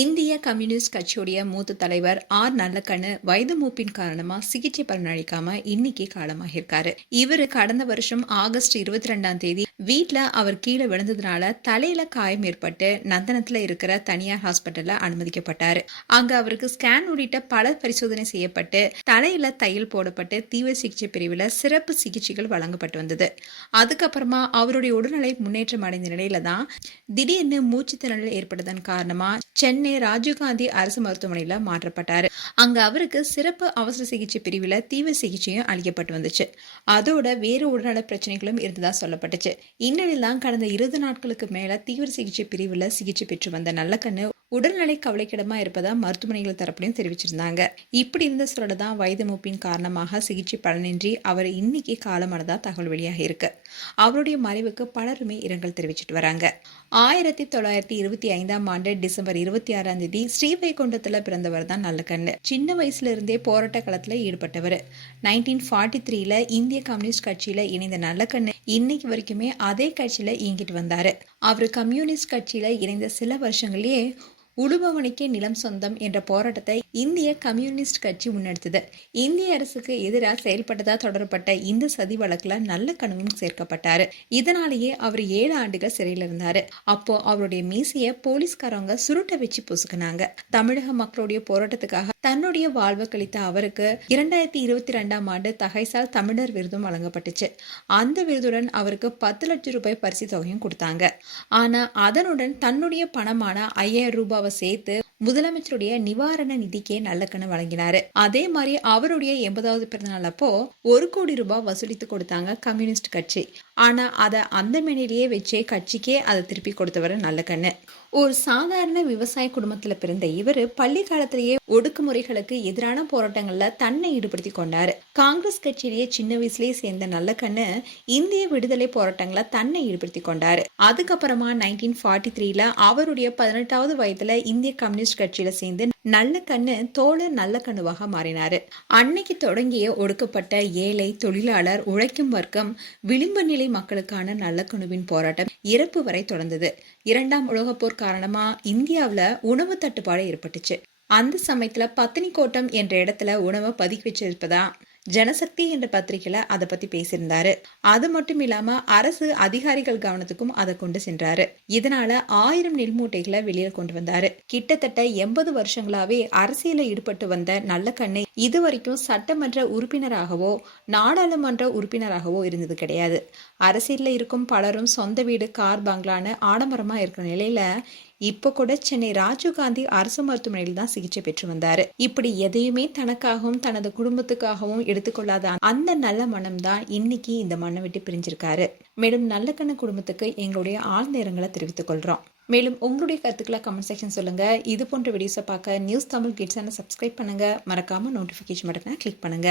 இந்திய கம்யூனிஸ்ட் கட்சியுடைய மூத்த தலைவர் ஆர் நல்லக்கண்ணு வயது மூப்பின் காரணமா சிகிச்சை பலனளிக்காம இன்னைக்கு காலமாகியிருக்காரு. இவரு கடந்த வருஷம் ஆகஸ்ட் 22 வீட்டுல அவர் கீழே விழுந்ததுனால தலையில காயம் ஏற்பட்டு நந்தனத்துல இருக்கிற தனியார் ஹாஸ்பிட்டல்ல அனுமதிக்கப்பட்டாரு. அங்க அவருக்கு ஸ்கேன் உள்ளிட்ட பல பரிசோதனை செய்யப்பட்டு தலையில தையல் போடப்பட்டு தீவிர சிகிச்சை பிரிவுல சிறப்பு சிகிச்சைகள் வழங்கப்பட்டு வந்தது. அதுக்கப்புறமா அவருடைய உடல்நிலை முன்னேற்றம் அடைந்த நிலையில தான் திடீர்னு மூச்சு திணறல் ஏற்பட்டதன் காரணமா சென்னை ராஜீவ்காந்தி அரசு மருத்துவமனையில மாற்றப்பட்டாரு. அங்க அவருக்கு சிறப்பு அவசர சிகிச்சை பிரிவுல தீவிர சிகிச்சையும் அளிக்கப்பட்டு வந்துச்சு. அதோட வேறு உடல்நல பிரச்சனைகளும் இருந்ததா சொல்லப்பட்டுச்சு. இந்நிலையில்தான் கடந்த 20 நாட்களுக்கு மேல தீவிர சிகிச்சை பிரிவுல சிகிச்சை பெற்று வந்த நல்லக்கண்ணு உடல்நிலை கவலைக்கிடமா இருப்பதா மருத்துவமனைகள் தரப்புலையும் தெரிவிச்சிருந்தாங்க. இப்படி இருந்த சூழல்தான் வயது மூப்பின் காரணமாக சிகிச்சை பலனின்றி அவர் இன்னைக்கு காலமானதா தகவல் வெளியாக இருக்கு. அவருடைய மறைவுக்கு பலருமே இரங்கல் தெரிவிச்சிட்டு வராங்க. 1925 டிசம்பர் 26 ஸ்ரீவைகுண்டத்துல பிறந்தவர் தான் நல்லக்கண்ணு. சின்ன வயசுல இருந்தே போராட்ட களத்துல ஈடுபட்டவர். 1943 இந்திய கம்யூனிஸ்ட் கட்சியில இணைந்த நல்லக்கண்ணு இன்னைக்கு வரைக்குமே அதே கட்சியில இயங்கிட்டு வந்தாரு. அவர் கம்யூனிஸ்ட் கட்சியில இணைந்த சில வருஷங்களே உழுபவனுக்கே நிலம் சொந்தம் என்ற போராட்டத்தை இந்திய கம்யூனிஸ்ட் கட்சி முன்னெடுத்தது. இந்திய அரசுக்கு எதிராக செயல்பட்டதா தொடரப்பட்ட இந்த சதி வழக்குல நல்லக்கண்ணும் சேர்க்கப்பட்டாரு. இதனாலேயே அவர் 7 ஆண்டுகள் சிறையில் இருந்தாரு. அப்போ அவருடைய மீசைய போலீஸ்காரங்க சுருட்ட வச்சு பொசுக்குனாங்க. தமிழக மக்களுடைய போராட்டத்துக்காக தன்னுடைய வாழ்வை கழித்த அவருக்கு 2022 தகைசால் தமிழர் விருதும் வழங்கப்பட்டுச்சு. அந்த விருதுடன் அவருக்கு 10 லட்சம் ரூபாய் பரிசு தொகையும் கொடுத்தாங்க. ஆனா அதனுடன் தன்னுடைய பணமான 5000 ரூபாவை சேர்த்து முதலமைச்சருடைய நிவாரண நிதிக்கே நல்லக்கண்ணு வழங்கினாரு. அதே மாதிரி அவருடைய 80வது பிறந்தநாள் அப்போ 1 கோடி ரூபாய் வசூலித்து கொடுத்தாங்க கம்யூனிஸ்ட் கட்சி. ஆனா அதை அந்த மேனிலேயே வச்சே கட்சிக்கே அதை திருப்பி கொடுத்தவர் நல்லக்கண்ணு. ஒரு சாதாரண விவசாய குடும்பத்துல பிறந்த இவர் பள்ளி காலத்திலேயே ஒடுக்குமுறைகளுக்கு எதிரான போராட்டங்கள்ல தன்னை ஈடுபடுத்தி கொண்டாரு. காங்கிரஸ் கட்சியிலேயே சின்ன வயசுலேயே சேர்ந்த நல்லக்கண்ணு இந்திய விடுதலை போராட்டங்களை தன்னை ஈடுபடுத்தி கொண்டாரு. அதுக்கப்புறமா 1943 அவருடைய 18வது வயதுல இந்திய கம்யூனிஸ்ட் கட்சியில சேர்ந்து நல்லக்கண்ணு தோழர் நல்லக்கண்ணுவாக மாறினாரு. அன்னைக்கு தொடங்கிய ஒடுக்கப்பட்ட ஏழை, தொழிலாளர், உழைக்கும் வர்க்கம், விளிம்பு நிலை மக்களுக்கான நல்லக்கண்ணுவின் போராட்டம் இறப்பு வரை தொடர்ந்தது. 2ஆம் உலகப் போர் காரணமா இந்தியாவுல உணவு தட்டுப்பாடு ஏற்பட்டுச்சு. அந்த சமயத்துல பத்தினி கோட்டம் என்ற இடத்துல உணவை பதுக்கி வச்சிருப்பதா ஜனசக்தி என்ற பத்திரிகையில அதை பத்தி பேசியிருந்தாரு. அது மட்டும் இல்லாம அரசு அதிகாரிகள் கவனத்துக்கும் அதை கொண்டு சென்றாரு. இதனால 1000 நெல் மூட்டைகளை வெளியில கொண்டு வந்தாரு. கிட்டத்தட்ட 80 வருஷங்களாவே அரசியல ஈடுபட்டு வந்த நல்லக்கண்ணு இதுவரைக்கும் சட்டமன்ற உறுப்பினராகவோ நாடாளுமன்ற உறுப்பினராகவோ இருந்தது கிடையாது. அரசியல்ல இருக்கும் பலரும் சொந்த வீடு, கார், பங்களான்னு ஆடம்பரமா இருக்கிற நிலையில இப்ப கூட சென்னை ராஜீவ்காந்தி அரசு மருத்துவமனையில் தான் சிகிச்சை பெற்று வந்தாரு. இப்படி எதையுமே தனக்காகவும் தனது குடும்பத்துக்காகவும் எடுத்துக்கொள்ளாத அந்த நல்ல மனம் தான் இன்னைக்கு இந்த மண்ணை விட்டு பிரிஞ்சிருக்காரு. மேலும் நல்லக்கண்ணு குடும்பத்துக்கு எங்களுடைய ஆழ்ந்த இரங்கலை தெரிவித்துக் கொள்றோம். மேலும் உங்களுடைய கருத்துக்களை கமெண்ட் செக்ஷன் சொல்லுங்க. இது போன்ற வீடியோஸை பார்க்க நியூஸ் தமிழ் கிட்ஸ் சப்ஸ்கிரைப் பண்ணுங்க. மறக்காம நோட்டிபிகேஷன் பட்டனை கிளிக் பண்ணுங்க.